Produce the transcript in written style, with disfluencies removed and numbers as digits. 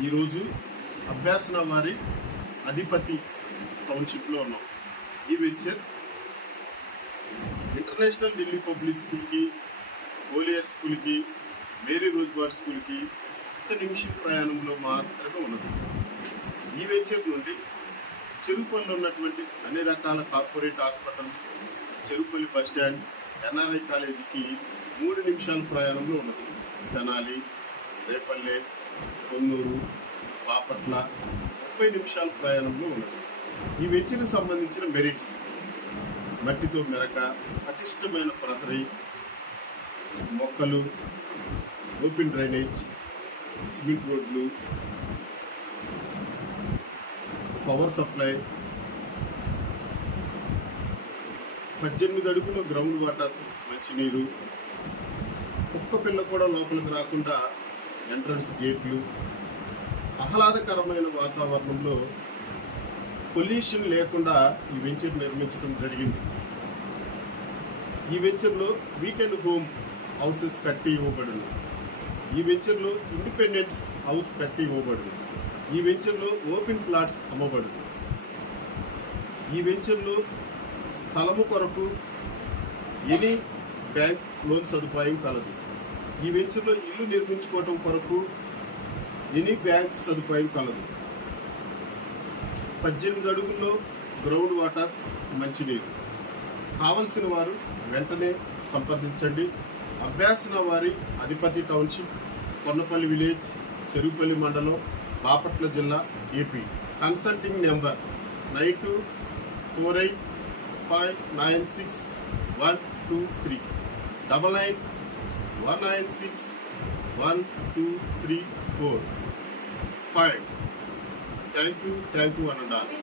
ఈరోజు అభ్యాసన వారి అధిపతి టౌన్షిప్లో ఉన్నాం. ఈ వెంచర్ ఇంటర్నేషనల్ ఢిల్లీ పబ్లిక్ స్కూల్కి, ఓలియర్ స్కూల్కి, మేరీ రోజ్బార్ స్కూల్కి 1 నిమిషం ప్రయాణంలో మాత్రమే ఉన్నది. ఈ వెంచర్ నుండి చెరుపల్లిలో ఉన్నటువంటి అన్ని రకాల corporate hospitals, Cherupalli bus stand, NRI కాలేజీకి 3 నిమిషాల ప్రయాణంలో ఉన్నది. తెనాలి, రేపల్లె, కొన్నూరు, బాపట్ల 30 నిమిషాల ప్రయాణంలో ఉన్నది. ఈ వెంచర్కి సంబంధించిన మెరిట్స్: మట్టితో మెరక, పటిష్టమైన ప్రహరీ, మొక్కలు, ఓపెన్ డ్రైనేజ్, సిమెంట్ రోడ్లు, పవర్ సప్లై, 18 అడుగుల గ్రౌండ్ వాటర్, మంచినీరు, కుక్క పిల్ల కూడా లోపలికి రాకుండా ఎంట్రన్స్ గేట్లు, ఆహ్లాదకరమైన వాతావరణంలో పొల్యూషన్ లేకుండా ఈ వెంచర్ నిర్మించడం జరిగింది. ఈ వెంచర్లో వీకెండ్ హోమ్ హౌసెస్ కట్టి ఇవ్వబడును. ఈ వెంచర్లో ఇండిపెండెన్స్ హౌస్ కట్టి ఇవ్వబడును. ఈ వెంచర్లో ఓపెన్ ప్లాట్స్ అమ్మబడును. ఈ వెంచర్లో స్థలము కొరకు ఎనీ బ్యాంక్ లోన్ సదుపాయం కలదు. ఈ వెంచర్లో ఇల్లు నిర్మించుకోవటం కొరకు ఎనీ బ్యాంక్ సదుపాయం కలదు. 18 అడుగుల్లో గ్రౌండ్ వాటర్, మంచినీరు. కావలసిన వారు వెంటనే సంప్రదించండి. అభ్యాసన వారి అధిపతి టౌన్షిప్, కొన్నపల్లి విలేజ్, చెరుపల్లి మండలం, బాపట్ల జిల్లా, AP. Consulting number 9248596123 9919612345. Thank you, one and all.